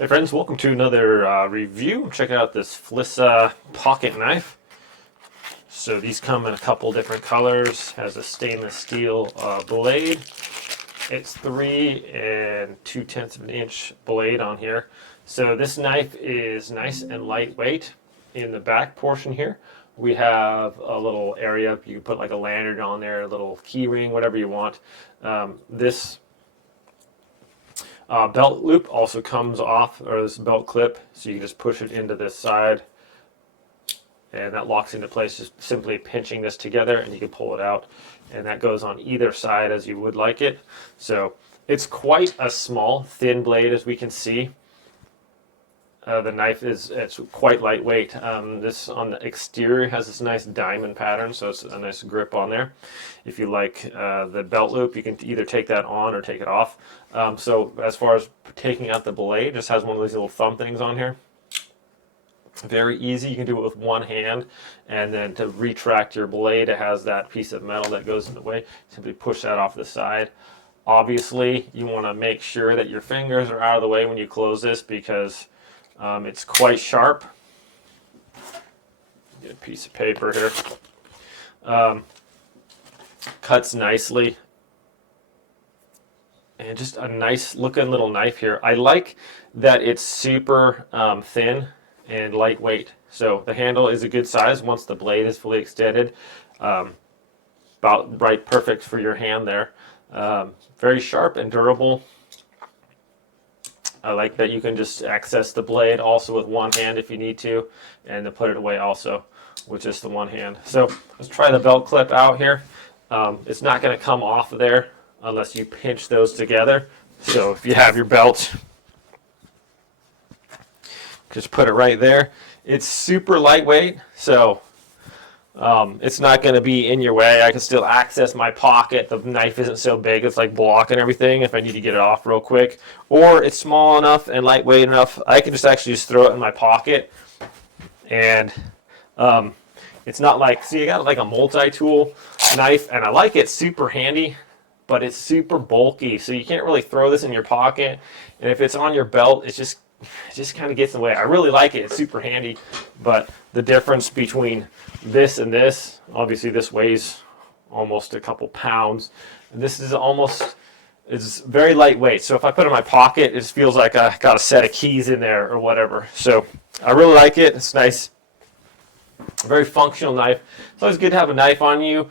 Hey friends, welcome to another review. Check out this Flissa pocket knife. So these come in a couple different colors. Has a stainless steel blade. It's 3 2/10 of an inch blade on here. So this knife is nice and lightweight. In the back portion here, we have a little area. You can put like a lanyard on there, a little key ring, whatever you want. This belt loop also comes off, or this belt clip, so you can just push it into this side and that locks into place, just simply pinching this together, and you can pull it out, and that goes on either side as you would like it. So it's quite a small, thin blade, as we can see. The knife it's quite lightweight. This on the exterior has this nice diamond pattern, so it's a nice grip on there. If you like the belt loop, you can either take that on or take it off. So as far as taking out the blade, it just has one of these little thumb things on here. Very easy. You can do it with one hand, and then to retract your blade, it has that piece of metal that goes in the way. Simply push that off the side. Obviously, you want to make sure that your fingers are out of the way when you close this, because it's quite sharp. Get a piece of paper here. Cuts nicely. And just a nice looking little knife here. I like that it's super thin and lightweight. So the handle is a good size once the blade is fully extended. About right, perfect for your hand there. Very sharp and durable. I like that you can just access the blade also with one hand if you need to, and then put it away also with just the one hand. So let's try the belt clip out here. It's not going to come off of there unless you pinch those together. So if you have your belt, just put it right there. It's super lightweight, so it's not going to be in your way. I can still access my pocket. The knife isn't so big it's like blocking everything if I need to get it off real quick. Or it's small enough and lightweight enough, I can just actually just throw it in my pocket. And it's not like, see, I got like a multi-tool knife, and I like it super handy, but it's super bulky, so you can't really throw this in your pocket. And if it's on your belt, it just kind of gets in the way. I really like it. It's super handy, but the difference between this and this, obviously this weighs almost a couple pounds. This is it's very lightweight. So if I put it in my pocket, it just feels like I got a set of keys in there or whatever. So I really like it. It's nice. Very functional knife. It's always good to have a knife on you.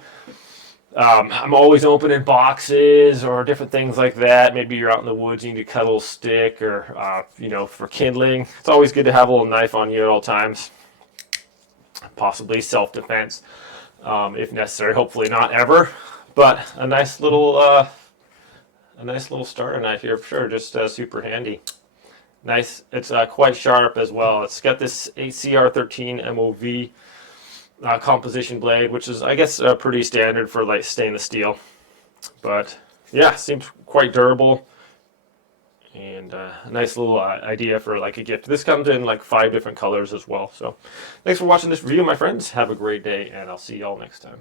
I'm always opening boxes or different things like that. Maybe you're out in the woods, you need to cut a little stick, or for kindling. It's always good to have a little knife on you at all times. Possibly self-defense, if necessary. Hopefully not ever, but a nice little starter knife here for sure. Just super handy. Nice. It's quite sharp as well. It's got this ACR13 MOV. Composition blade, which is, I guess, pretty standard for like stainless steel. But yeah, seems quite durable, and a nice little idea for like a gift. This comes in like 5 different colors as well. So thanks for watching this video, my friends. Have a great day, and I'll see y'all next time.